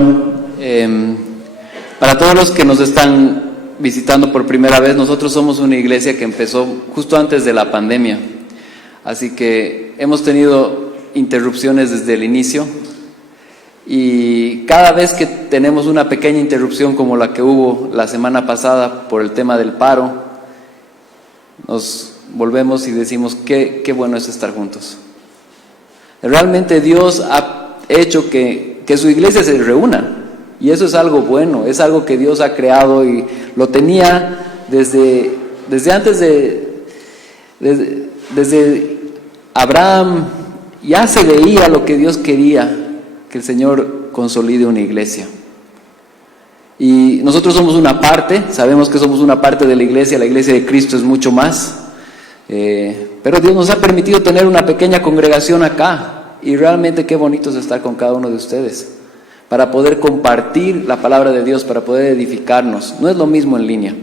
Bueno, para todos los que nos están visitando por primera vez, nosotros somos una iglesia que empezó justo antes de la pandemia, así que hemos tenido interrupciones desde el inicio, y cada vez que tenemos una pequeña interrupción como la que hubo la semana pasada por el tema del paro, nos volvemos y decimos qué bueno es estar juntos. Realmente Dios ha hecho que su iglesia se reúna, y eso es algo bueno, es algo que Dios ha creado y lo tenía desde antes desde Abraham. Ya se veía lo que Dios quería, que el Señor consolide una iglesia. Y nosotros somos una parte, sabemos que somos una parte de la iglesia de Cristo es mucho más, pero Dios nos ha permitido tener una pequeña congregación acá, y realmente qué bonito es estar con cada uno de ustedes, para poder compartir la palabra de Dios, para poder edificarnos. No es lo mismo en línea,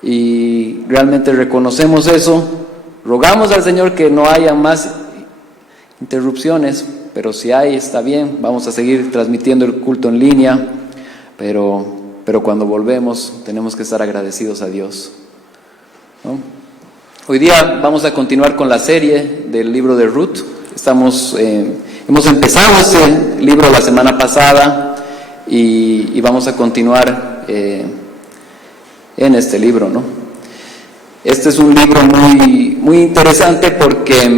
y realmente reconocemos eso, rogamos al Señor que no haya más interrupciones, pero si hay, está bien, vamos a seguir transmitiendo el culto en línea, pero cuando volvemos tenemos que estar agradecidos a Dios, ¿no? Hoy día vamos a continuar con la serie del libro de Ruth. Hemos empezado ese libro la semana pasada y vamos a continuar en este libro, ¿no? Este es un libro muy interesante porque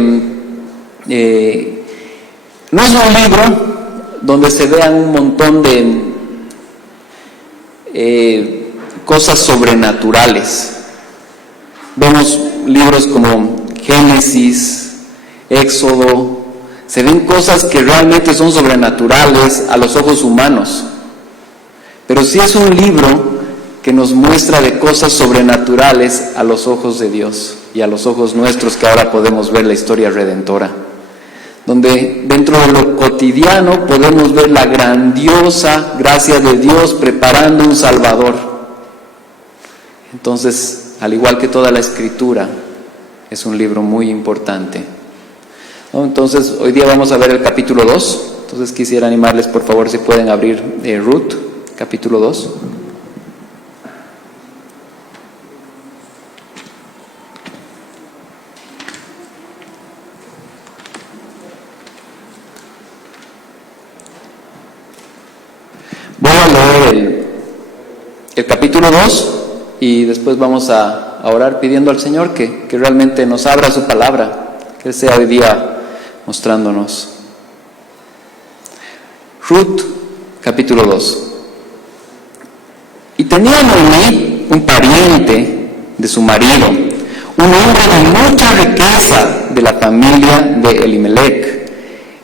no es un libro donde se vean un montón de cosas sobrenaturales. Vemos libros como Génesis, Éxodo, se ven cosas que realmente son sobrenaturales a los ojos humanos, pero sí es un libro que nos muestra de cosas sobrenaturales a los ojos de Dios y a los ojos nuestros, que ahora podemos ver la historia redentora, donde dentro de lo cotidiano podemos ver la grandiosa gracia de Dios preparando un Salvador. Entonces, al igual que toda la Escritura, es un libro muy importante, ¿no? Entonces, hoy día vamos a ver el capítulo 2. Entonces, quisiera animarles, por favor, si pueden abrir Ruth, capítulo 2. Voy a leer el capítulo 2 y después vamos a orar pidiendo al Señor que realmente nos abra su palabra, que Él sea hoy día mostrándonos. Ruth, capítulo 2. Y tenía Noemí un pariente de su marido, un hombre de mucha riqueza de la familia de Elimelech,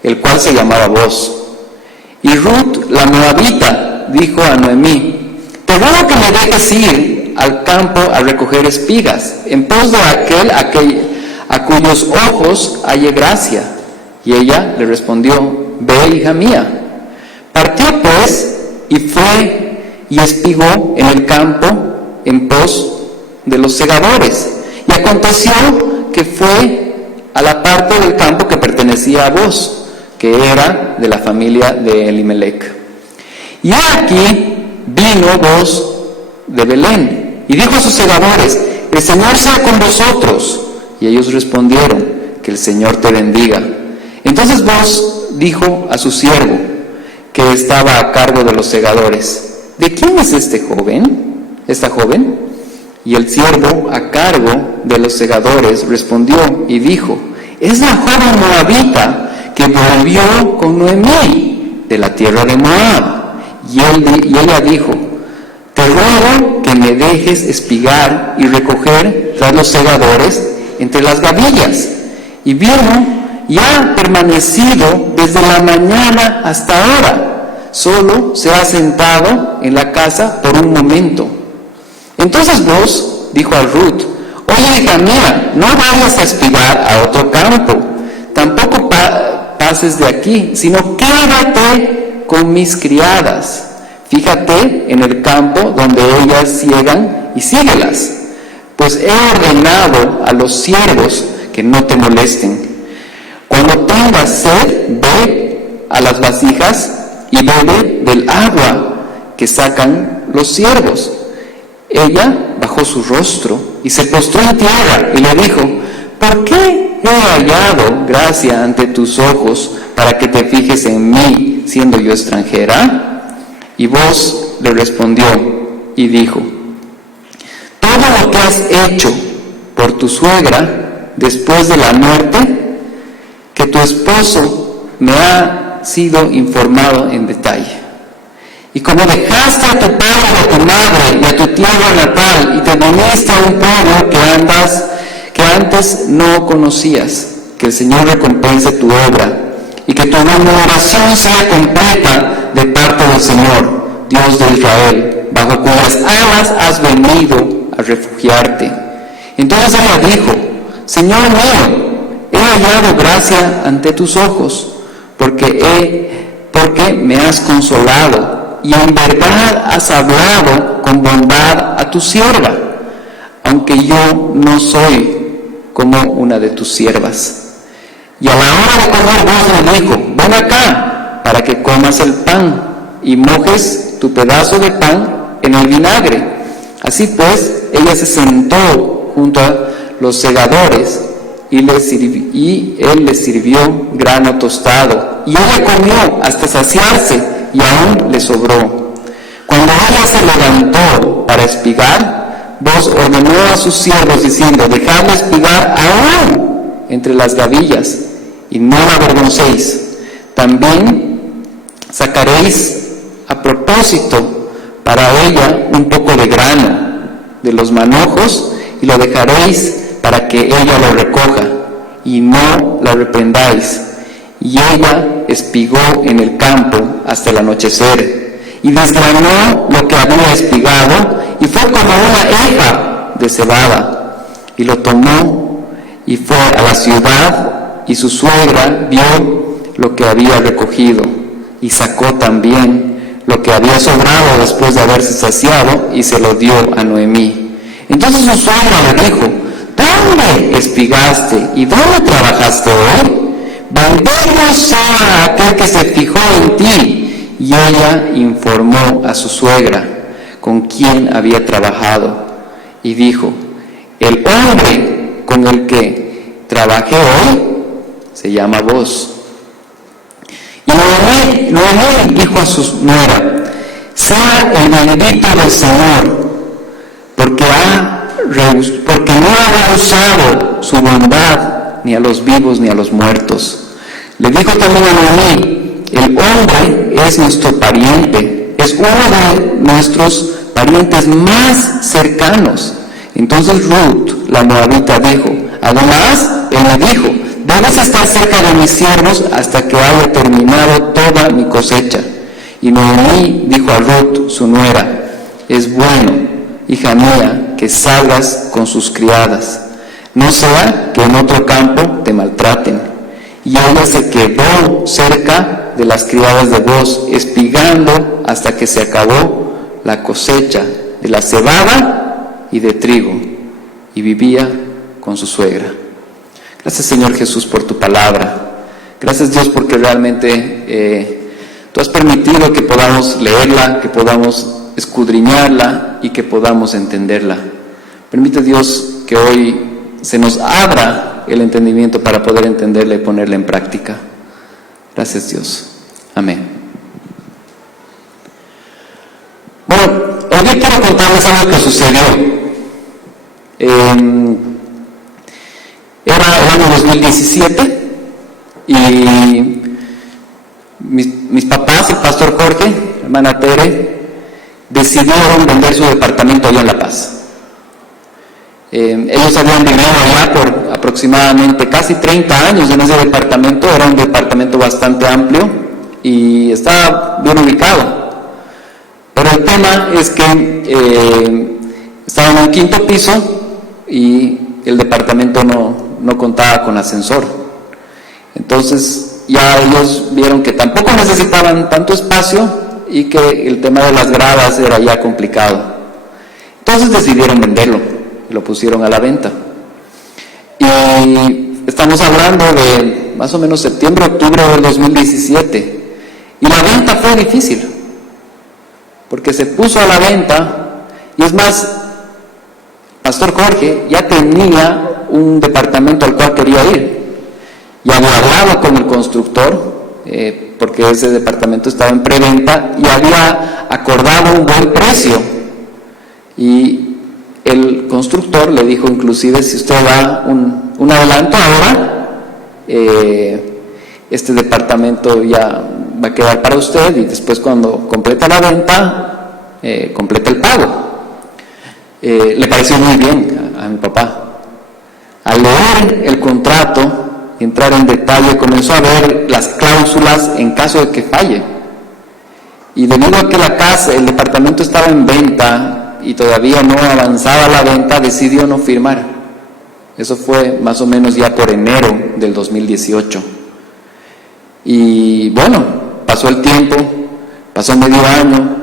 el cual se llamaba Boz. Y Ruth, la moabita, dijo a Noemí: te ruego que me dejes ir al campo a recoger espigas, en pos de aquel a cuyos ojos halle gracia. Y ella le respondió: ve, hija mía. Partió pues, y fue y espigó en el campo en pos de los segadores. Y aconteció que fue a la parte del campo que pertenecía a Boz, que era de la familia de Elimelech. Y aquí vino Boz de Belén, y dijo a sus segadores: el Señor sea con vosotros. Y ellos respondieron: que el Señor te bendiga. Entonces Boz dijo a su siervo, que estaba a cargo de los segadores: ¿de quién es esta joven? Y el siervo a cargo de los segadores respondió y dijo: es la joven moabita que volvió con Noemí de la tierra de Moab. Y ella dijo: te ruego que me dejes espigar y recoger tras los segadores entre las gavillas. Y vino y ha permanecido desde la mañana hasta ahora, solo se ha sentado en la casa por un momento. Entonces Boz dijo a Ruth: oye, hija mía, no vayas a espigar a otro campo, tampoco pases de aquí, sino quédate con mis criadas. Fíjate en el campo donde ellas ciegan y síguelas, pues he ordenado a los siervos que no te molesten. Cuando tengas sed, ve a las vasijas y bebe del agua que sacan los ciervos. Ella bajó su rostro y se postró en tierra y le dijo: ¿por qué he hallado gracia ante tus ojos para que te fijes en mí, siendo yo extranjera? Y Booz le respondió y dijo: todo lo que has hecho por tu suegra después de la muerte, que tu esposo me ha sido informado en detalle. Y como dejaste a tu padre y a tu madre y a tu tierra natal y te viniste a un pueblo que antes no conocías, que el Señor recompense tu obra y que tu oración sea completa de parte del Señor, Dios de Israel, bajo cuyas alas has venido a refugiarte. Entonces ella dijo: Señor mío, he hallado gracia ante tus ojos, porque me has consolado y en verdad has hablado con bondad a tu sierva, aunque yo no soy como una de tus siervas. Y a la hora de comer, Booz le dijo: ven acá para que comas el pan y mojes tu pedazo de pan en el vinagre. Así pues, ella se sentó junto a los segadores y él le sirvió grano tostado, y ella comió hasta saciarse y aún le sobró. Cuando ella se levantó para espigar, Booz ordenó a sus siervos diciendo: dejadla espigar aún entre las gavillas y no la avergoncéis. También sacaréis a propósito para ella un poco de grano de los manojos y lo dejaréis para que ella lo recoja, y no la reprendáis. Y ella espigó en el campo hasta el anochecer, y desgranó lo que había espigado, y fue como una efa de cebada, y lo tomó y fue a la ciudad, y su suegra vio lo que había recogido, y sacó también lo que había sobrado después de haberse saciado, y se lo dio a Noemí. Entonces su suegra le dijo: ¿dónde espigaste y dónde trabajaste hoy? Bendito sea aquel que se fijó en ti. Y ella informó a su suegra con quien había trabajado, y dijo: el hombre con el que trabajé hoy se llama Booz. Y Noemí dijo a su nuera: sea el bendito del Señor, porque no ha rehusado su bondad ni a los vivos ni a los muertos. Le dijo también a Noemí: el hombre es nuestro pariente, es uno de nuestros parientes más cercanos. Entonces Ruth, la moabita, dijo: además, él me dijo: debes estar cerca de mis siervos hasta que haya terminado toda mi cosecha. Y Noemí dijo a Ruth, su nuera: es bueno, hija mía, que salgas con sus criadas, no sea que en otro campo te maltraten. Y ella se quedó cerca de las criadas de Booz, espigando hasta que se acabó la cosecha de la cebada y de trigo, y vivía con su suegra. Gracias, Señor Jesús, por tu palabra. Gracias, Dios, porque realmente tú has permitido que podamos leerla, que podamos escudriñarla y que podamos entenderla. Permite, Dios, que hoy se nos abra el entendimiento para poder entenderla y ponerla en práctica. Gracias, Dios. Amén. Bueno, hoy quiero contarles algo que sucedió. Era el año 2017 y mis papás, el pastor Jorge, la hermana Tere, decidieron vender su departamento allá en La Paz. Ellos habían vivido allá por aproximadamente casi 30 años en ese departamento. Era un departamento bastante amplio y estaba bien ubicado. Pero el tema es que estaba en un quinto piso y el departamento no contaba con ascensor. Entonces ya ellos vieron que tampoco necesitaban tanto espacio y que el tema de las gradas era ya complicado. Entonces decidieron venderlo. Lo pusieron a la venta. Y estamos hablando de más o menos septiembre, octubre del 2017. Y la venta fue difícil, porque se puso a la venta, y es más, Pastor Jorge ya tenía un departamento al cual quería ir. Ya había hablado con el constructor, porque ese departamento estaba en preventa, y había acordado un buen precio. Y el constructor le dijo inclusive, si usted da un adelanto ahora, este departamento ya va a quedar para usted, y después cuando completa la venta, completa el pago. Le pareció muy bien a mi papá. Al leer el contrato, entrar en detalle, comenzó a ver las cláusulas en caso de que falle. Y debido a que la casa, el departamento estaba en venta y todavía no avanzaba la venta, decidió no firmar. Eso fue más o menos ya por enero del 2018. Y bueno, pasó el tiempo, pasó medio año,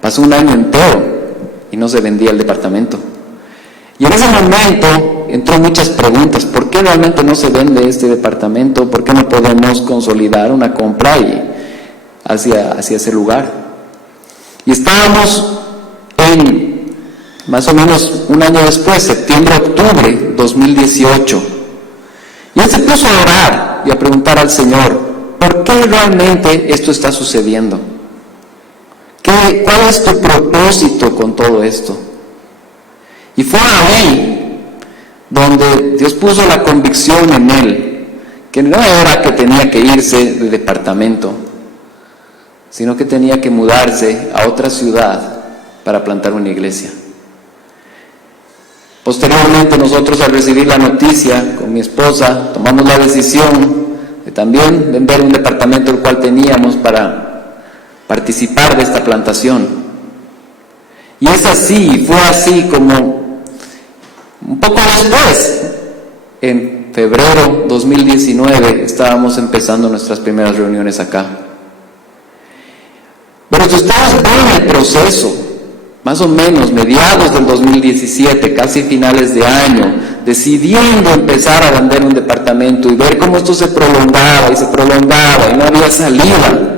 pasó un año entero y no se vendía el departamento. Y en ese momento entró muchas preguntas. ¿Por qué realmente no se vende este departamento? ¿Por qué no podemos consolidar una compra hacia ese lugar? Y estábamos en, más o menos un año después, septiembre-octubre 2018. Y él se puso a orar y a preguntar al Señor, ¿por qué realmente esto está sucediendo? ¿Cuál es tu propósito con todo esto? Y fue ahí donde Dios puso la convicción en él, que no era que tenía que irse de departamento, sino que tenía que mudarse a otra ciudad para plantar una iglesia. Posteriormente nosotros, al recibir la noticia con mi esposa, tomamos la decisión de también vender un departamento el cual teníamos para participar de esta plantación. Y es así, fue así como un poco después, en febrero 2019, estábamos empezando nuestras primeras reuniones acá. Pero si ustedes ven el proceso, más o menos mediados del 2017, casi finales de año, decidiendo empezar a vender un departamento y ver cómo esto se prolongaba y no había salida,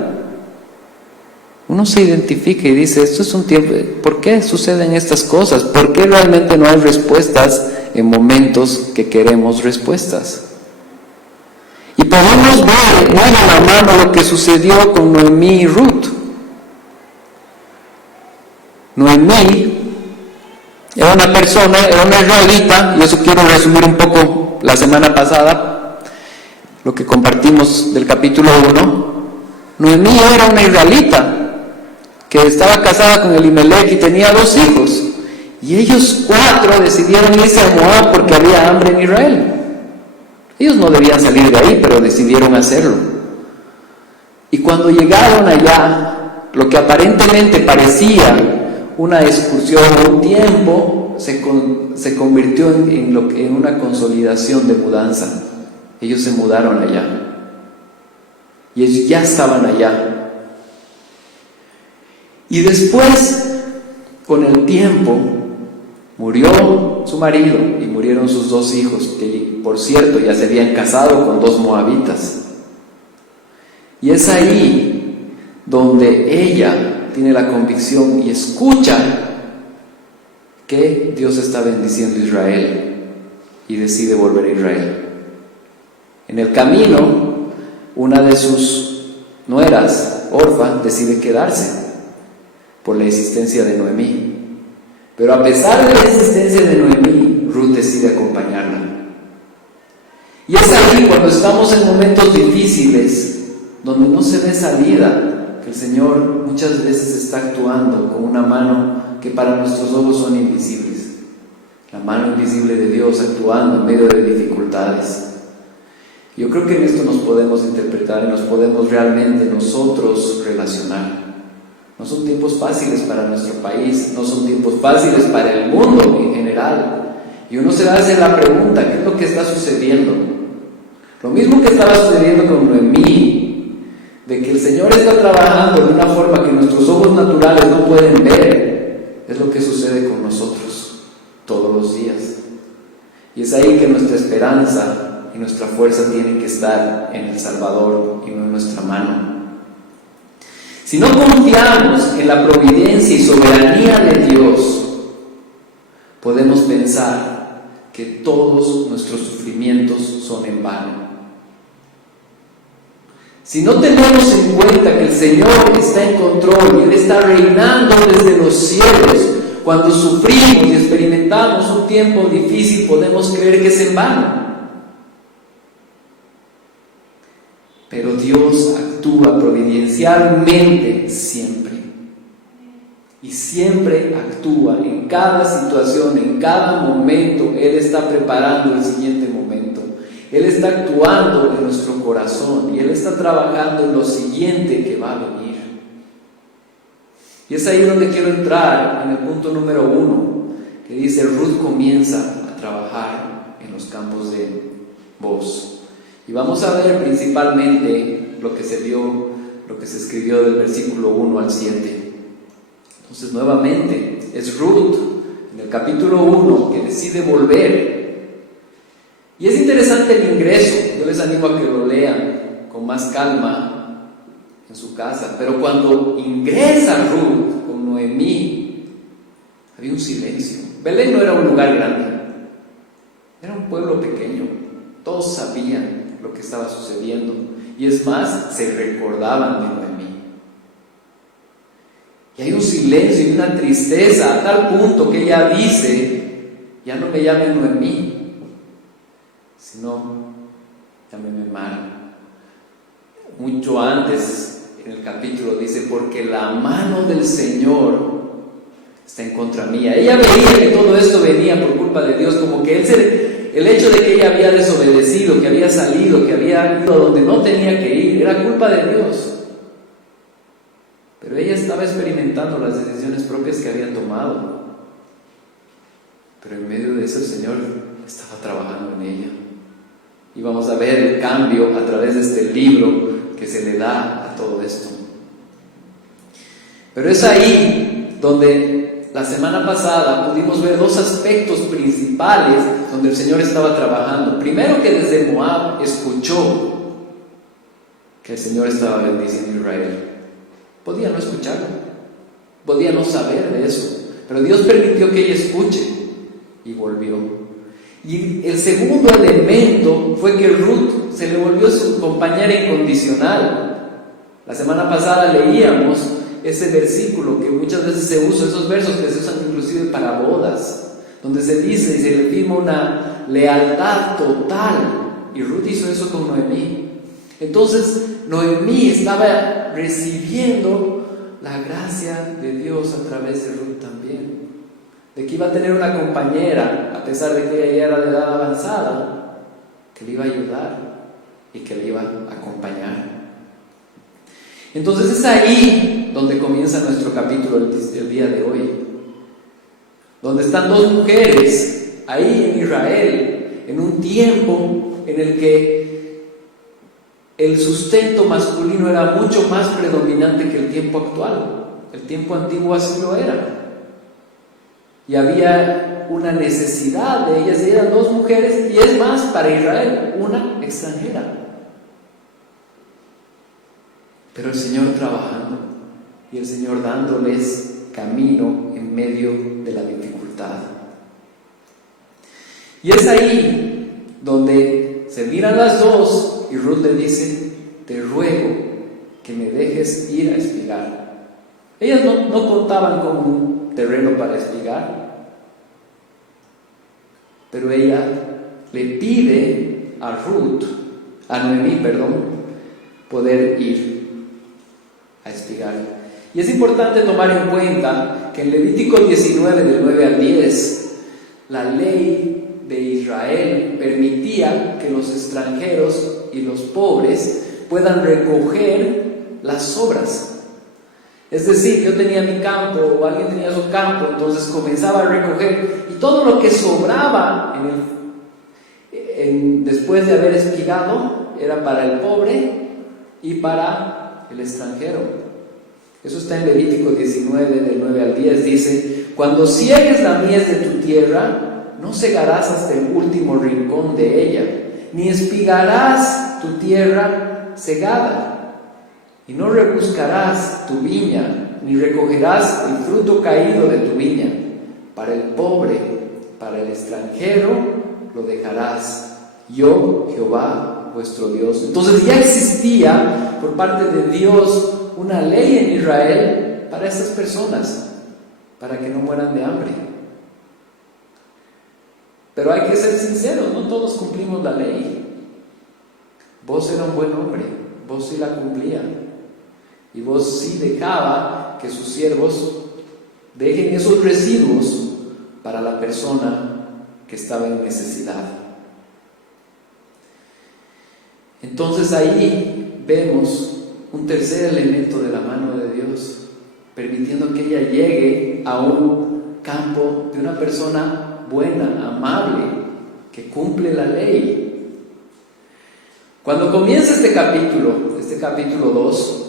uno se identifica y dice, esto es un tiempo, ¿por qué suceden estas cosas? ¿Por qué realmente no hay respuestas en momentos que queremos respuestas? Y podemos ver muy de la mano lo que sucedió con Noemí y Ruth. Noemí era una persona, era una israelita, y eso quiero resumir un poco la semana pasada, lo que compartimos del capítulo 1. Noemí era una israelita que estaba casada con Elimelech y tenía 2 hijos, y ellos 4 decidieron irse a Moab porque había hambre en Israel. Ellos no debían salir de ahí, pero decidieron hacerlo. Y cuando llegaron allá, lo que aparentemente parecía una excursión o un tiempo, se convirtió en una consolidación de mudanza. Ellos se mudaron allá, y ellos ya estaban allá. Y después, con el tiempo, murió su marido y murieron sus 2 hijos, que por cierto ya se habían casado con 2 moabitas. Y es ahí donde ella tiene la convicción y escucha que Dios está bendiciendo a Israel y decide volver a Israel. En el camino, una de sus nueras, Orfa, decide quedarse por la existencia de Noemí. Pero a pesar de la existencia de Noemí, Ruth decide acompañarla. Y es ahí cuando estamos en momentos difíciles, donde no se ve salida, que el Señor muchas veces está actuando con una mano que para nuestros ojos son invisibles. La mano invisible de Dios actuando en medio de dificultades. Yo creo que en esto nos podemos interpretar y nos podemos realmente nosotros relacionar. No son tiempos fáciles para nuestro país, no son tiempos fáciles para el mundo en general. Y uno se va a hacer la pregunta, ¿qué es lo que está sucediendo? Lo mismo que estaba sucediendo con Noemí, de que el Señor está trabajando de una forma que nuestros ojos naturales no pueden ver, es lo que sucede con nosotros todos los días. Y es ahí que nuestra esperanza y nuestra fuerza tienen que estar en el Salvador y no en nuestra mano. Si no confiamos en la providencia y soberanía de Dios, podemos pensar que todos nuestros sufrimientos son en vano. Si no tenemos en cuenta que el Señor está en control y Él está reinando desde los cielos, cuando sufrimos y experimentamos un tiempo difícil, podemos creer que es en vano. Pero Dios actúa providencialmente siempre. Y siempre actúa en cada situación, en cada momento. Él está preparando el siguiente momento. Él está actuando en nuestro corazón y Él está trabajando en lo siguiente que va a venir. Y es ahí donde quiero entrar en el punto número 1, que dice: Ruth comienza a trabajar en los campos de Booz. Y vamos a ver principalmente lo que se escribió del versículo 1 al 7. Entonces, nuevamente, es Ruth, en el capítulo 1, que decide volver. Y es interesante el ingreso. Yo les animo a que lo lean con más calma en su casa. Pero cuando ingresa Ruth con Noemí, había un silencio. Belén no era un lugar grande, era un pueblo pequeño. Todos sabían lo que estaba sucediendo, y es más, se recordaban de Noemí. Y hay un silencio y una tristeza a tal punto que ella dice: ya no me llamen Noemí, sino llámenme Mara. Mucho antes en el capítulo dice: porque la mano del Señor está en contra mía. Ella veía que todo esto venía por culpa de Dios, como que el hecho de que ella había desobedecido, que había salido, que había ido a donde no tenía que ir, era culpa de Dios. Pero ella estaba experimentando las decisiones propias que había tomado. Pero en medio de eso el Señor estaba trabajando en ella. Y vamos a ver el cambio a través de este libro que se le da a todo esto. Pero es ahí donde la semana pasada pudimos ver dos aspectos principales donde el Señor estaba trabajando. Primero, que desde Moab escuchó que el Señor estaba bendiciendo a Israel. Podía no escucharlo, podía no saber de eso, pero Dios permitió que ella escuche y volvió. Y el segundo elemento fue que Ruth se le volvió su compañera incondicional. La semana pasada leíamos ese versículo que muchas veces se usa, esos versos que se usan inclusive para bodas, donde se dice y se le firma una lealtad total, y Ruth hizo eso con Noemí. Entonces Noemí estaba recibiendo la gracia de Dios a través de Ruth también, de que iba a tener una compañera, a pesar de que ella era de edad avanzada, que le iba a ayudar y que le iba a acompañar. Entonces es ahí donde comienza nuestro capítulo el día de hoy, donde están dos mujeres ahí en Israel, en un tiempo en el que el sustento masculino era mucho más predominante que el tiempo actual. El tiempo antiguo así lo era, y había una necesidad de ellas. Eran dos mujeres, y es más, para Israel, una extranjera. Pero el Señor trabajando y el Señor dándoles camino en medio de la dificultad. Y es ahí donde se miran las dos y Ruth le dice: te ruego que me dejes ir a espigar. Ellas no contaban con un terreno para espigar, pero ella le pide a Noemí, poder ir a espigar. Y es importante tomar en cuenta que en Levítico 19, del 9 al 10, la ley de Israel permitía que los extranjeros y los pobres puedan recoger las sobras. Es decir, yo tenía mi campo o alguien tenía su campo, entonces comenzaba a recoger, y todo lo que sobraba después de haber espigado era para el pobre y para el extranjero. Eso está en Levítico 19, del 9 al 10, dice: cuando ciegues la mies de tu tierra, no segarás hasta el último rincón de ella, ni espigarás tu tierra segada. y no rebuscarás tu viña, ni recogerás el fruto caído de tu viña. Para el pobre, para el extranjero, lo dejarás. Yo, Jehová, vuestro Dios. Entonces ya existía por parte de Dios una ley en Israel para estas personas, para que no mueran de hambre. Pero hay que ser sinceros, no todos cumplimos la ley. Vos eras un buen hombre, vos sí la cumplía, y vos sí dejaba que sus siervos dejen esos residuos para la persona que estaba en necesidad. Entonces ahí vemos un tercer elemento de la mano de Dios, permitiendo que ella llegue a un campo de una persona buena, amable, que cumple la ley. Cuando comienza este capítulo 2,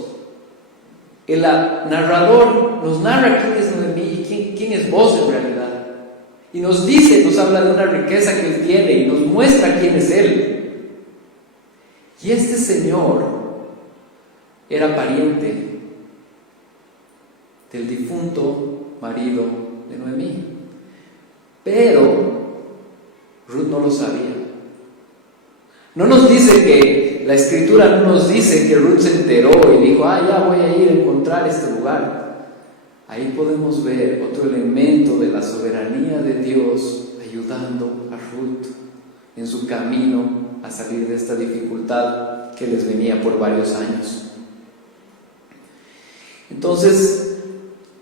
el narrador nos narra quién es Noemí y quién es vos en realidad. Y nos habla de una riqueza que él tiene y nos muestra quién es él. Y este señor era pariente del difunto marido de Noemí. Pero Ruth no lo sabía. No nos dice que, la escritura no nos dice que Ruth se enteró y dijo, ya voy a ir a encontrar este lugar. Ahí podemos ver otro elemento de la soberanía de Dios ayudando a Ruth en su camino a salir de esta dificultad que les venía por varios años. Entonces,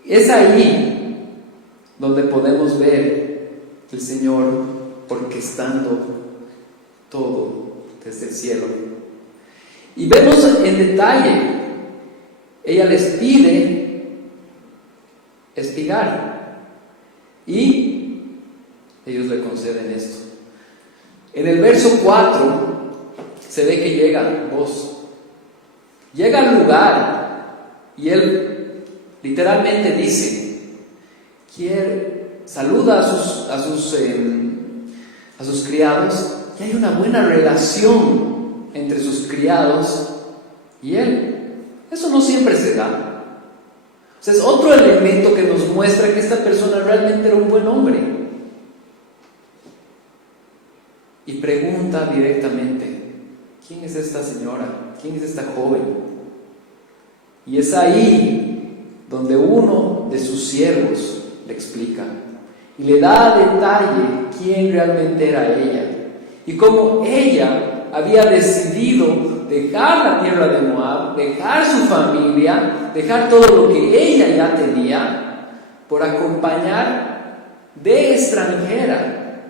es ahí donde podemos ver el Señor orquestando todo desde el cielo. Y vemos en detalle, ella les pide espigar y ellos le conceden esto. En el verso 4 se ve que llega Boaz. Llega al lugar y él literalmente dice, saluda a sus criados, y hay una buena relación entre sus criados y él. Eso no siempre se da. O sea, es otro elemento que nos muestra que esta persona realmente era un buen hombre. Y pregunta directamente, ¿quién es esta señora? ¿Quién es esta joven? Y es ahí donde uno de sus siervos le explica y le da a detalle quién realmente era ella y cómo ella había decidido dejar la tierra de Moab, dejar su familia, dejar todo lo que ella ya tenía por acompañar de extranjera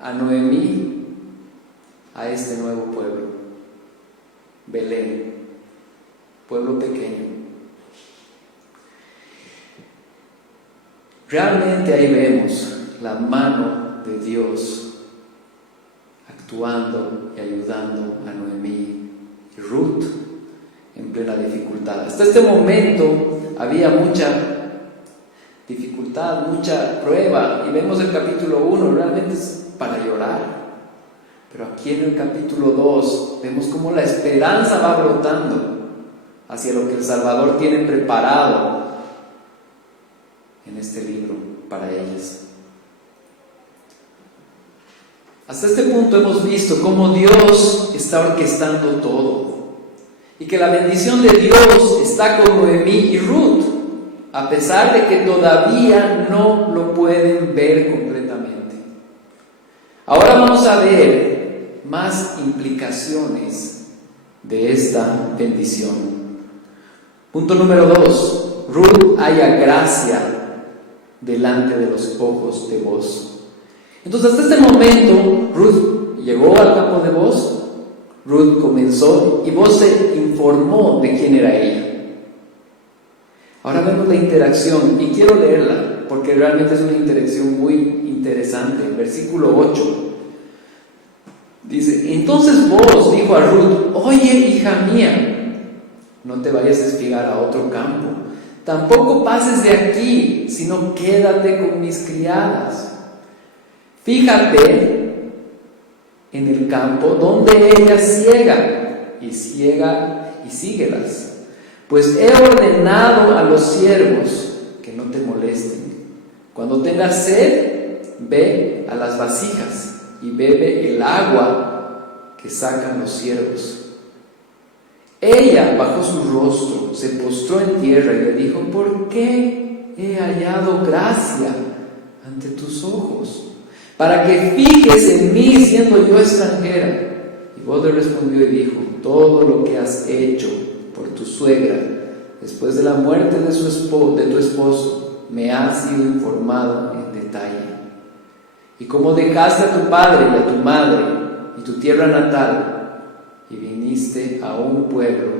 a Noemí a este nuevo pueblo, Belén, pueblo pequeño. Realmente ahí vemos la mano de Dios actuando y ayudando a Noemí y Ruth en plena dificultad. Hasta este momento había mucha dificultad, mucha prueba, y vemos el capítulo 1, realmente es para llorar. Pero aquí en el capítulo 2 vemos cómo la esperanza va brotando hacia lo que el Salvador tiene preparado en este libro para ellas. Hasta este punto hemos visto cómo Dios está orquestando todo y que la bendición de Dios está con Noemí y Ruth, a pesar de que todavía no lo pueden ver completamente. Ahora vamos a ver más implicaciones de esta bendición. Punto número 2. Ruth halla gracia delante de los ojos de Boaz. Entonces, hasta este momento, Ruth llegó al campo de Boaz, Ruth comenzó y Boaz se informó de quién era ella. Ahora vemos la interacción y quiero leerla porque realmente es una interacción muy interesante. El versículo 8 dice: entonces Boaz dijo a Ruth: oye, hija mía, no te vayas a espigar a otro campo, tampoco pases de aquí, sino quédate con mis criadas. Fíjate en el campo donde ellas ciegan y síguelas, Pues he ordenado a los siervos que no te molesten. Cuando tengas sed, ve a las vasijas y bebe el agua que sacan los siervos. Ella bajó su rostro, se postró en tierra y le dijo: ¿por qué he hallado gracia ante tus ojos, para que fijes en mí siendo yo extranjera? Y Boaz le respondió y dijo: todo lo que has hecho por tu suegra después de la muerte de tu esposo me ha sido informado en detalle. Y como dejaste a tu padre y a tu madre y tu tierra natal, y viniste a un pueblo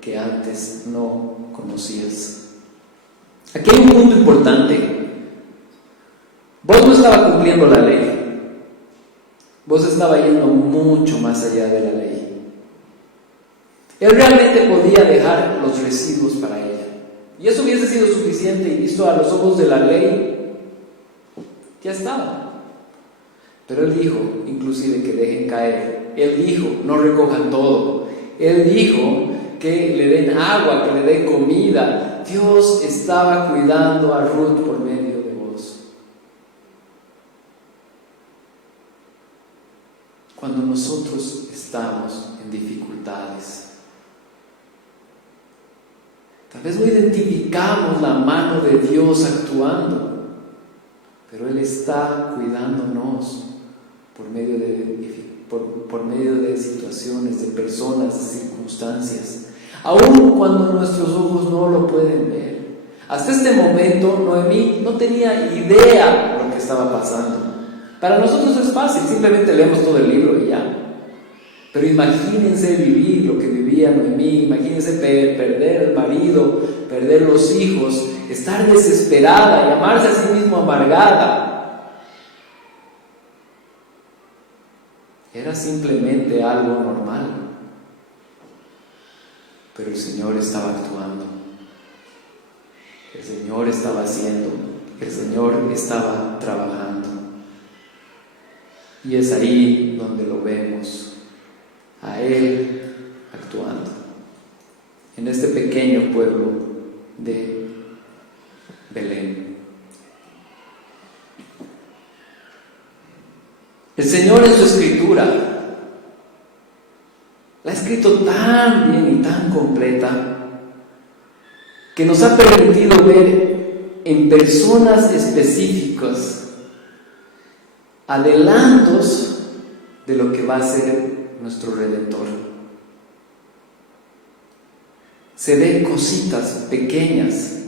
que antes no conocías. Aquí hay un punto importante. Vos no estaba cumpliendo la ley. Vos estaba yendo mucho más allá de la ley. Él realmente podía dejar los residuos para ella. Y eso hubiese sido suficiente, y visto a los ojos de la ley, ya estaba. Pero él dijo, inclusive, que dejen caer. Él dijo, no recojan todo. Él dijo que le den agua, que le den comida. Dios estaba cuidando a Ruth por medio de vos. Cuando nosotros estamos en dificultades, tal vez no identificamos la mano de Dios actuando, pero Él está cuidándonos por medio de situaciones, de personas, de circunstancias, aun cuando nuestros ojos no lo pueden ver. Hasta este momento Noemí no tenía idea de lo que estaba pasando. Para nosotros es fácil, simplemente leemos todo el libro y ya. Pero imagínense vivir lo que vivía Noemí, imagínense perder el marido, perder los hijos, estar desesperada, llamarse a sí misma amargada. Era simplemente algo normal, pero el Señor estaba actuando, el Señor estaba haciendo, el Señor estaba trabajando. Y es ahí donde lo vemos, a Él actuando, en este pequeño pueblo de Belén. El Señor en su escritura la ha escrito tan bien y tan completa que nos ha permitido ver en personas específicas adelantos de lo que va a ser nuestro Redentor. Se ven cositas pequeñas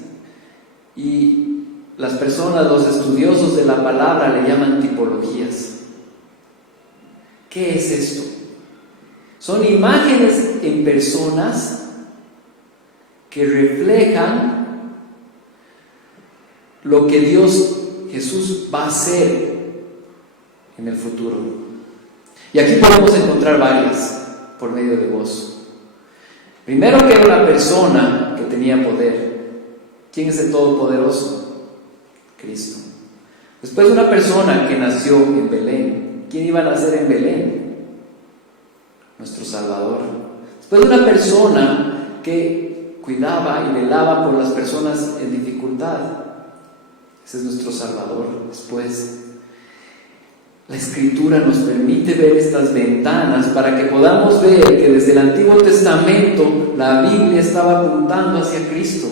y las personas, los estudiosos de la palabra, le llaman tipologías. ¿Qué es esto? Son imágenes en personas que reflejan lo que Jesús va a hacer en el futuro. Y aquí podemos encontrar varias por medio de vos. Primero, que era una persona que tenía poder. ¿Quién es el Todopoderoso? Cristo. Después, una persona que nació en Belén. ¿Quién iba a nacer en Belén? Nuestro Salvador. Después, una persona que cuidaba y velaba por las personas en dificultad. Ese es nuestro Salvador. Después, la Escritura nos permite ver estas ventanas para que podamos ver que desde el Antiguo Testamento la Biblia estaba apuntando hacia Cristo.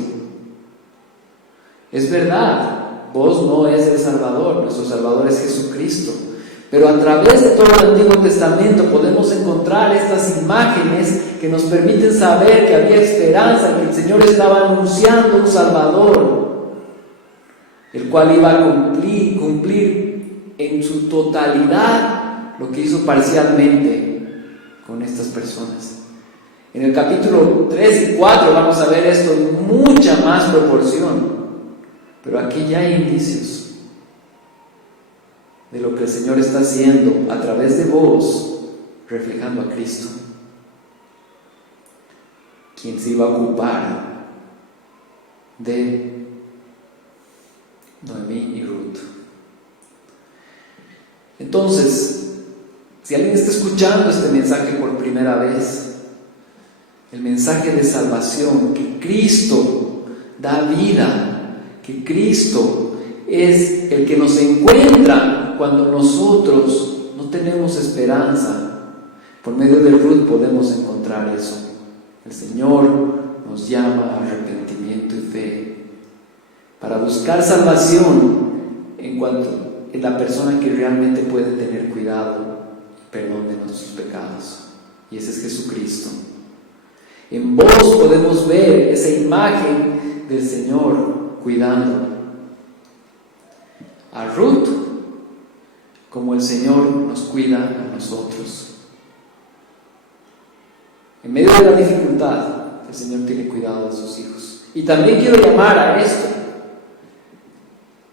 Es verdad, vos no es el Salvador, nuestro Salvador es Jesucristo. Pero a través de todo el Antiguo Testamento podemos encontrar estas imágenes que nos permiten saber que había esperanza, que el Señor estaba anunciando un Salvador, el cual iba a cumplir en su totalidad lo que hizo parcialmente con estas personas. En el capítulo 3 y 4 vamos a ver esto en mucha más proporción, pero aquí ya hay indicios de lo que el Señor está haciendo a través de vos, reflejando a Cristo, quien se iba a ocupar de Noemí y Ruth. Entonces, si alguien está escuchando este mensaje por primera vez, El mensaje de salvación, que Cristo da vida, que Cristo es el que nos encuentra cuando nosotros no tenemos esperanza. Por medio de Ruth podemos encontrar eso. El Señor nos llama a arrepentimiento y fe para buscar salvación en la persona que realmente puede tener cuidado, perdón de nuestros pecados, y ese es Jesucristo. En vos podemos ver esa imagen del Señor cuidando a Ruth como el Señor nos cuida a nosotros. En medio de la dificultad, el Señor tiene cuidado de sus hijos. Y también quiero llamar a esto.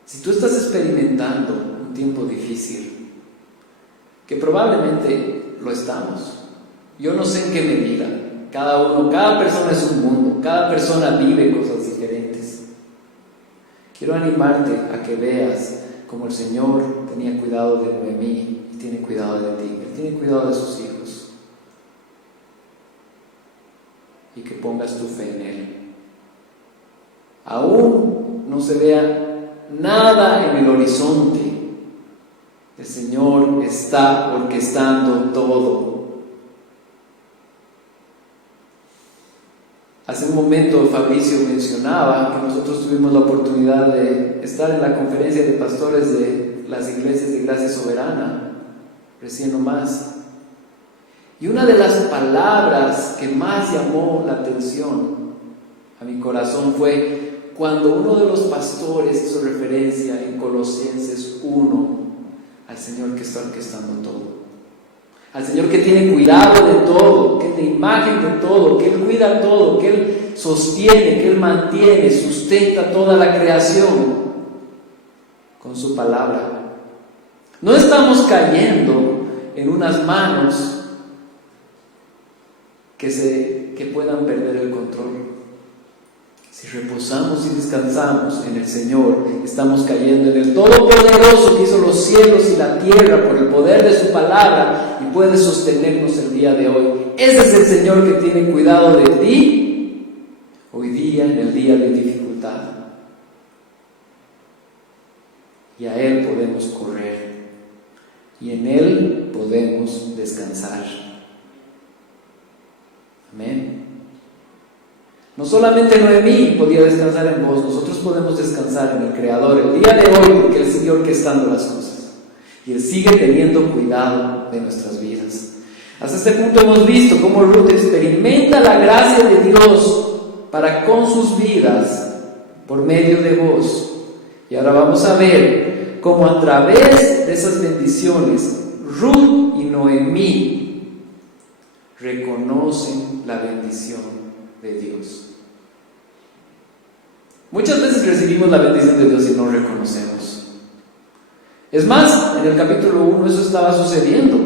Si tú estás experimentando un tiempo difícil, que probablemente lo estamos, yo no sé en qué medida, cada persona es un mundo, cada persona vive cosas diferentes. Quiero animarte a que veas como el Señor tenía cuidado de Noemí y tiene cuidado de ti, Él tiene cuidado de sus hijos. Y que pongas tu fe en Él. Aún no se vea nada en el horizonte, el Señor está orquestando todo. Hace un momento Fabricio mencionaba que nosotros tuvimos la oportunidad de estar en la conferencia de pastores de las iglesias de Gracia Soberana, recién nomás. Y una de las palabras que más llamó la atención a mi corazón fue cuando uno de los pastores hizo referencia en Colosenses 1 al Señor que está orquestando todo, al Señor que tiene cuidado de todo, que es la imagen de todo, que Él cuida todo, que Él sostiene, que Él mantiene, sustenta toda la creación con su palabra. No estamos cayendo en unas manos que puedan perder el control. Si reposamos y descansamos en el Señor, estamos cayendo en el Todopoderoso que hizo los cielos y la tierra por el poder de su palabra y puede sostenernos el día de hoy. Ese es el Señor que tiene cuidado de ti hoy día, en el día de dificultad. Y a Él podemos correr y en Él podemos descansar. Amén. No solamente Noemí podía descansar en vos, nosotros podemos descansar en el Creador el día de hoy, porque Él sigue orquestando las cosas y Él sigue teniendo cuidado de nuestras vidas. Hasta este punto hemos visto cómo Ruth experimenta la gracia de Dios para con sus vidas por medio de vos. Y ahora vamos a ver cómo a través de esas bendiciones Ruth y Noemí reconocen la bendición de Dios. Muchas veces recibimos la bendición de Dios y no reconocemos. Es más, en el capítulo 1 eso estaba sucediendo.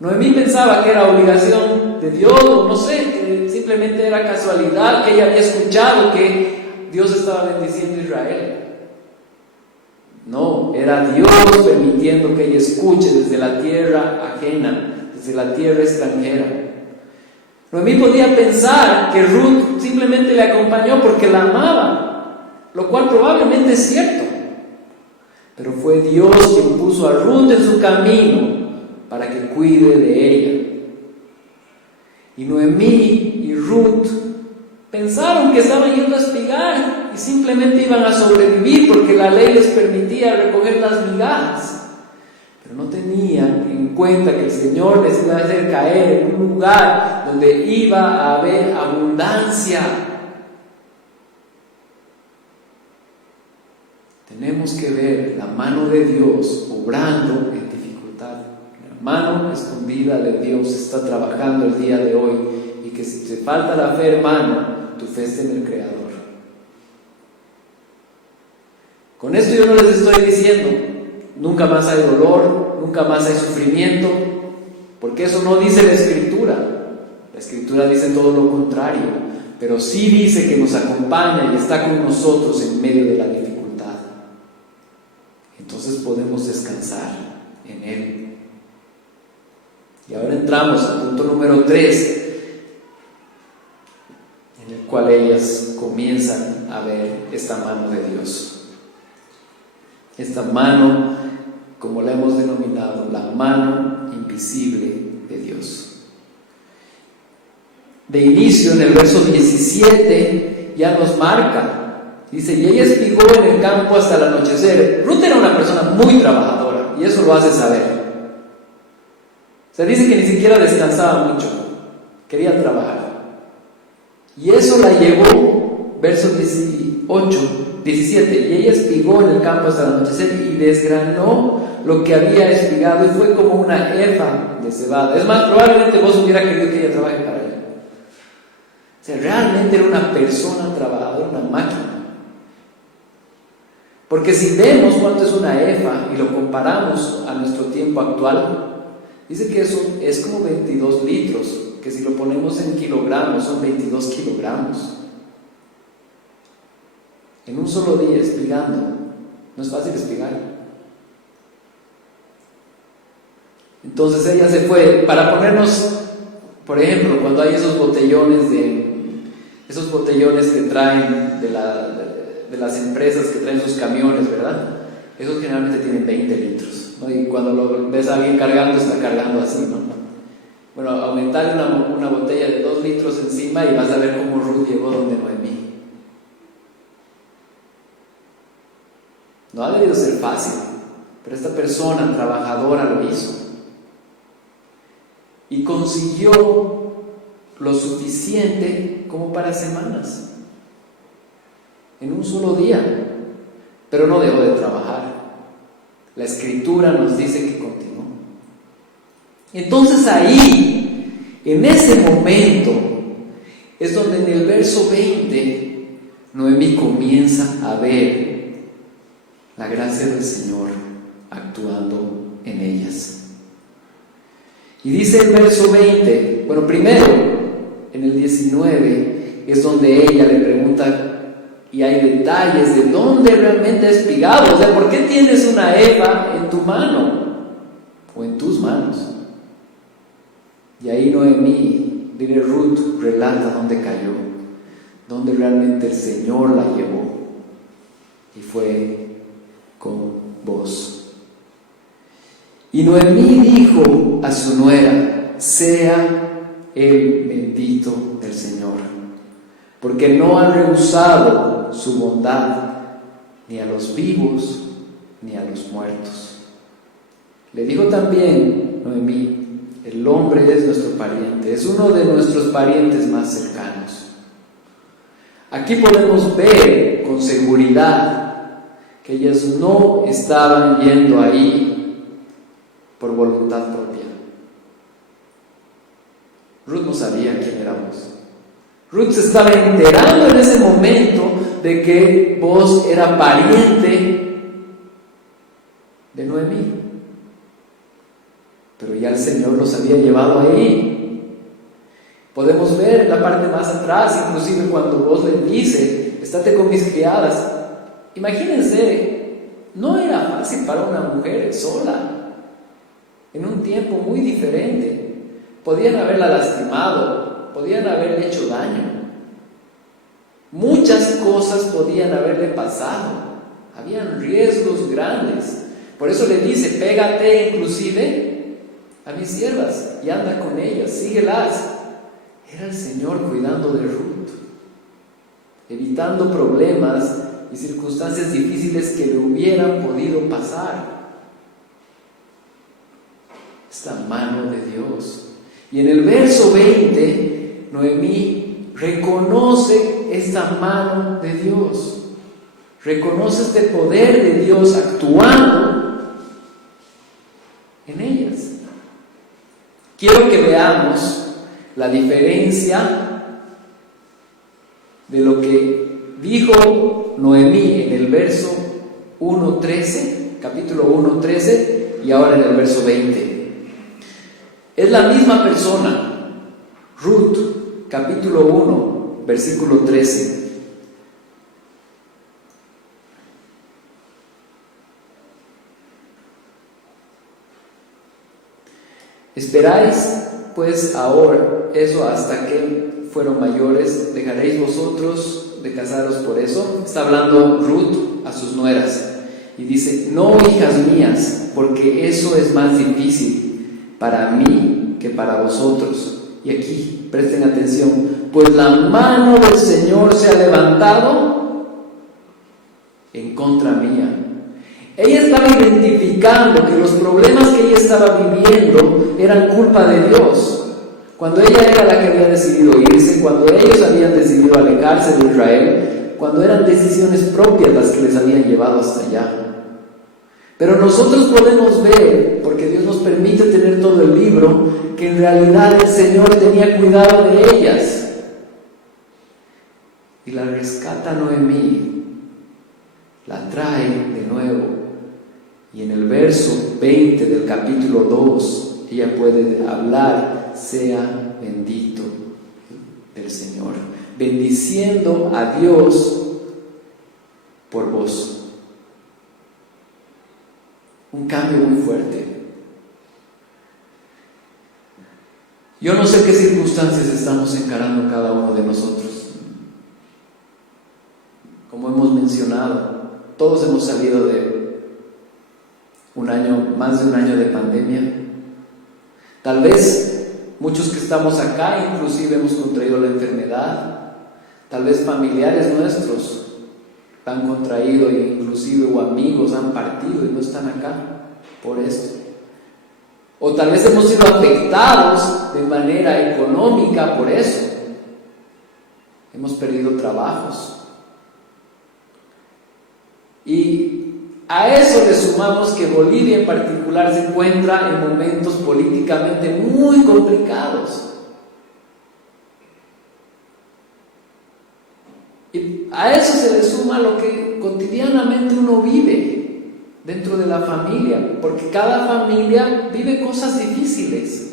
Noemí pensaba que era obligación de Dios, o no sé, que simplemente era casualidad, que ella había escuchado que Dios estaba bendiciendo a Israel. No, era Dios permitiendo que ella escuche desde la tierra ajena, desde la tierra extranjera. Noemí podía pensar que Ruth simplemente le acompañó porque la amaba, lo cual probablemente es cierto. Pero fue Dios quien puso a Ruth en su camino para que cuide de ella. Y Noemí y Ruth pensaron que estaban yendo a espigar y simplemente iban a sobrevivir porque la ley les permitía recoger las migajas. Pero no tenían en cuenta que el Señor les iba a hacer caer en un lugar donde iba a haber abundancia. Tenemos que ver la mano de Dios obrando en dificultad. La mano escondida de Dios está trabajando el día de hoy. Y que si te falta la fe, hermano, tu fe está en el Creador. Con esto yo no les estoy diciendo nunca más hay dolor, nunca más hay sufrimiento, porque eso no dice la Escritura. La Escritura dice todo lo contrario, pero sí dice que nos acompaña y está con nosotros en medio de la dificultad. Entonces podemos descansar en Él. Y ahora entramos al punto número 3. cual ellas comienzan a ver esta mano de Dios. Esta mano, como la hemos denominado, la mano invisible de Dios. De inicio, en el verso 17, ya nos marca. Dice, y ella espigó en el campo hasta el anochecer. Ruth era una persona muy trabajadora, y eso lo hace saber. Se dice que ni siquiera descansaba mucho, quería trabajar. Y eso la llevó, verso 17, y ella espigó en el campo hasta el anochecer y desgranó lo que había espigado, y fue como una efa de cebada. Es más, probablemente vos hubiera querido que ella trabaje para ella. O sea, realmente era una persona trabajadora, una máquina. Porque si vemos cuánto es una efa y lo comparamos a nuestro tiempo actual, dice que eso es como 22 litros, que si lo ponemos en kilogramos son 22 kilogramos. En un solo día espigando, no es fácil espigar. Entonces ella se fue, para ponernos, por ejemplo, cuando hay esos botellones que traen de las empresas que traen sus camiones, ¿verdad? Esos generalmente tienen 20 litros, ¿no? Y cuando lo ves a alguien cargando, está cargando así, ¿no? Bueno, aumentarle una botella de 2 litros encima y vas a ver cómo Ruth llegó donde Noemí. No ha debido ser fácil, pero esta persona trabajadora lo hizo. Y consiguió lo suficiente como para semanas, en un solo día, pero no dejó de trabajar. La Escritura nos dice que continuó. Entonces ahí, en ese momento, es donde en el verso 20, Noemí comienza a ver la gracia del Señor actuando en ellas. Y dice el verso 20, bueno, primero, en el 19, es donde ella le pregunta, y hay detalles de dónde realmente ha espigado. O sea, ¿por qué tienes una efa en tu mano? O en tus manos. Y ahí Noemí, diré Ruth, relata dónde cayó, dónde realmente el Señor la llevó. Y fue con vos. Y Noemí dijo a su nuera, sea el bendito del Señor, porque no ha rehusado su bondad ni a los vivos ni a los muertos. Le dijo también Noemí, el hombre es nuestro pariente, es uno de nuestros parientes más cercanos. Aquí podemos ver con seguridad que ellas no estaban yendo ahí por voluntad propia. Ruth no sabía quién era Boaz. Ruth se estaba enterando en ese momento de que Boaz era pariente de Noemí. Pero ya el Señor los había llevado ahí. Podemos ver en la parte más atrás, inclusive cuando Boaz le dice, estate con mis criadas. Imagínense, no era fácil para una mujer sola, en un tiempo muy diferente. Podían haberla lastimado, podían haberle hecho daño. Muchas cosas podían haberle pasado. Habían riesgos grandes. Por eso le dice, pégate inclusive a mis siervas y anda con ellas, síguelas. Era el Señor cuidando de Ruth, evitando problemas y circunstancias difíciles que le hubieran podido pasar. Esta mano de Dios. Y en el verso 20, Noemí reconoce esta mano de Dios, reconoce este poder de Dios actuando en ellas. Quiero que veamos la diferencia de lo que dijo Noemí en el verso 1:13, capítulo 1:13, y ahora en el verso 20. Es la misma persona. Ruth, capítulo 1, versículo 13. ¿Esperáis pues ahora eso hasta que fueron mayores, ¿dejaréis vosotros de casaros por eso? Está hablando Ruth a sus nueras y dice: no, hijas mías, porque eso es más difícil para mí que para vosotros. Y aquí presten atención: pues la mano del Señor se ha levantado en contra mía. Ella estaba identificando que los problemas que ella estaba viviendo eran culpa de Dios. Cuando ella era la que había decidido irse, cuando ellos habían decidido alejarse de Israel, cuando eran decisiones propias las que les habían llevado hasta allá. Pero nosotros podemos ver, porque Dios nos permite tener todo el libro, que en realidad el Señor tenía cuidado de ellas. Y la rescata Noemí, la trae de nuevo. Y en el verso 20 del capítulo 2, ella puede hablar: sea bendito el Señor, bendiciendo a Dios por vos. Un cambio muy fuerte. Yo no sé qué circunstancias estamos encarando cada uno de nosotros. Como hemos mencionado, todos hemos salido de más de un año de pandemia. Tal vez muchos que estamos acá inclusive hemos contraído la enfermedad. Tal vez familiares nuestros han contraído, inclusive, o amigos han partido y no están acá por esto. O tal vez hemos sido afectados de manera económica por eso. Hemos perdido trabajos. Y a eso le sumamos que Bolivia en particular se encuentra en momentos políticamente muy complicados. Y a eso se le suma lo que cotidianamente uno vive dentro de la familia, porque cada familia vive cosas difíciles.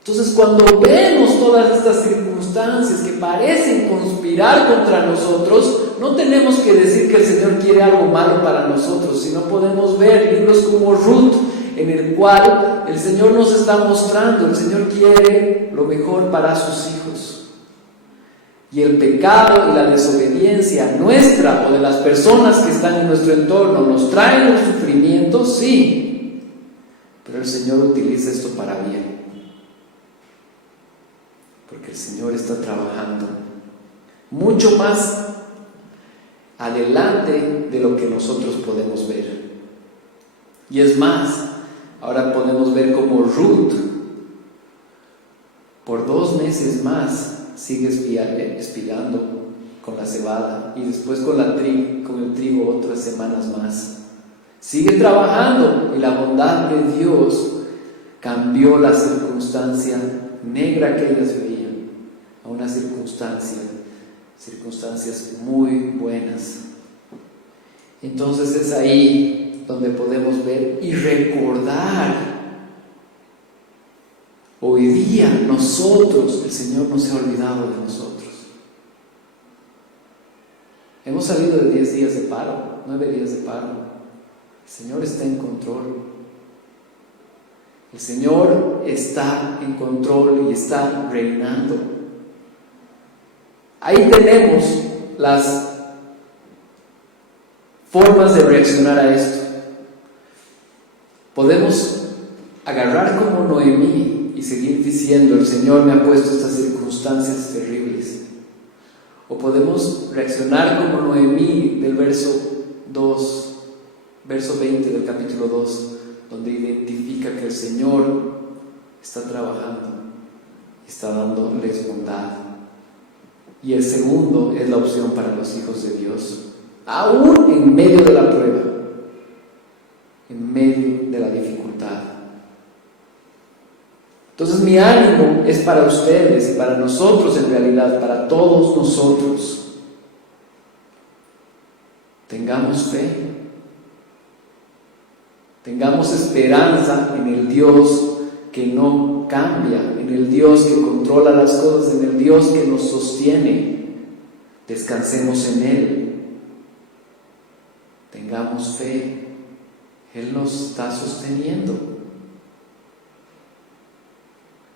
Entonces, cuando vemos todas estas circunstancias que parecen conspirar contra nosotros, no tenemos que decir que el Señor quiere algo malo para nosotros, sino podemos ver libros como Ruth, en el cual el Señor nos está mostrando, el Señor quiere lo mejor para sus hijos. Y el pecado y la desobediencia nuestra o de las personas que están en nuestro entorno nos traen un sufrimiento, sí, pero el Señor utiliza esto para bien. Porque el Señor está trabajando mucho más adelante de lo que nosotros podemos ver. Y es más, ahora podemos ver cómo Ruth, por 2 meses más, sigue espigando con la cebada, y después con el trigo otras semanas más. Sigue trabajando, y la bondad de Dios cambió la circunstancia negra que ellas veían a una circunstancias muy buenas. Entonces es ahí donde podemos ver y recordar: hoy día nosotros, el Señor no se ha olvidado de nosotros. Hemos salido de 10 días de paro, 9 días de paro. El Señor está en control. El Señor está en control y está reinando. Ahí tenemos las formas de reaccionar a esto. Podemos agarrar como Noemí y seguir diciendo: el Señor me ha puesto estas circunstancias terribles. O podemos reaccionar como Noemí del verso 20 del capítulo 2, donde identifica que el Señor está trabajando, está dándoles bondad. Y el segundo es la opción para los hijos de Dios, aún en medio de la prueba, en medio de la dificultad. Entonces mi ánimo es para ustedes y para nosotros, en realidad, para todos nosotros. Tengamos fe, tengamos esperanza en el Dios que no cambia, en el Dios que controla las cosas, en el Dios que nos sostiene. Descansemos en Él. Tengamos fe. Él nos está sosteniendo.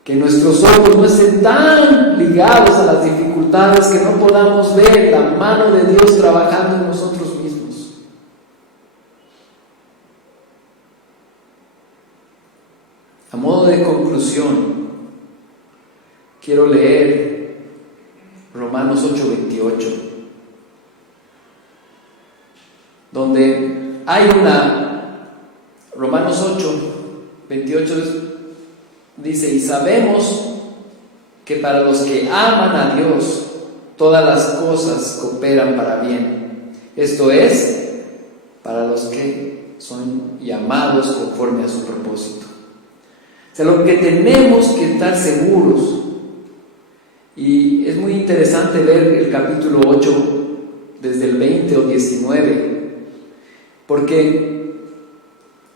Que nuestros ojos no estén tan ligados a las dificultades que no podamos ver la mano de Dios trabajando en nosotros mismos. A modo de conclusión, quiero leer Romanos 8:28, donde hay Romanos 8:28 dice: y sabemos que para los que aman a Dios, todas las cosas cooperan para bien. Esto es, para los que son llamados conforme a su propósito. O sea, lo que tenemos que estar seguros, y es muy interesante ver el capítulo 8 desde el 20 o 19, porque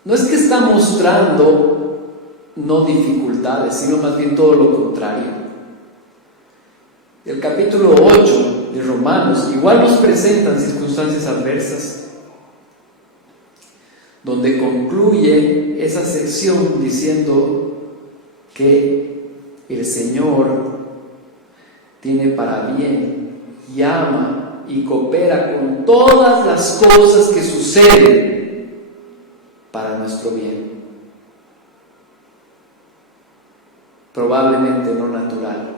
no es que está mostrando no dificultades, sino más bien todo lo contrario. El capítulo 8 de Romanos igual nos presentan circunstancias adversas, donde concluye esa sección diciendo que el Señor tiene para bien y ama y coopera con todas las cosas que suceden para nuestro bien. Probablemente no natural,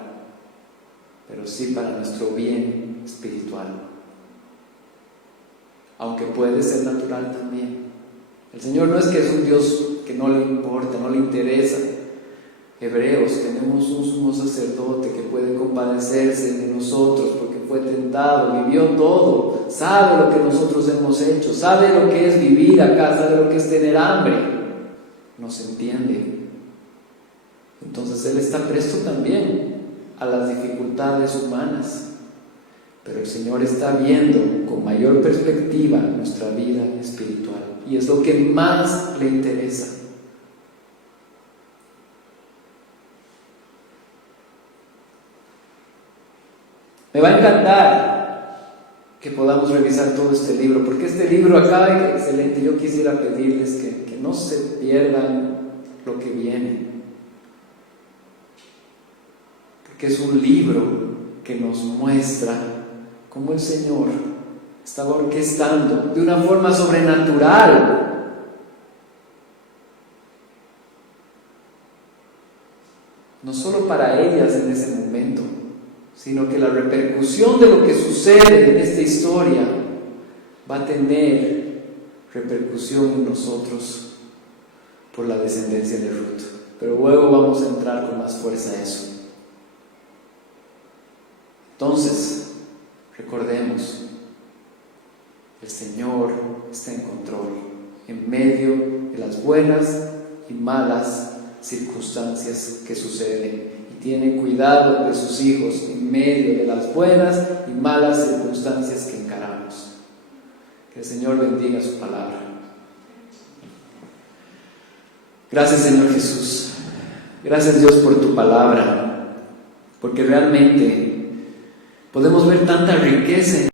pero sí para nuestro bien espiritual. Aunque puede ser natural también. El Señor no es que es un Dios que no le importa, no le interesa. Hebreos, tenemos un sumo sacerdote que puede compadecerse de nosotros porque fue tentado, vivió todo, sabe lo que nosotros hemos hecho, sabe lo que es vivir acá, sabe lo que es tener hambre, nos entiende. Entonces Él está presto también a las dificultades humanas, pero el Señor está viendo con mayor perspectiva nuestra vida espiritual, y es lo que más le interesa. Me va a encantar que podamos revisar todo este libro, porque este libro acá es excelente. Yo quisiera pedirles que no se pierdan lo que viene, porque es un libro que nos muestra cómo el Señor estaba orquestando de una forma sobrenatural no solo para ellas en ese momento, sino que la repercusión de lo que sucede en esta historia va a tener repercusión en nosotros por la descendencia de Ruth. Pero luego vamos a entrar con más fuerza a eso. Entonces, recordemos, el Señor está en control en medio de las buenas y malas circunstancias que suceden, y tiene cuidado de sus hijos en medio de las buenas y malas circunstancias que encaramos. Que el Señor bendiga su palabra. Gracias, Señor Jesús. Gracias, Dios, por tu palabra, porque realmente podemos ver tanta riqueza en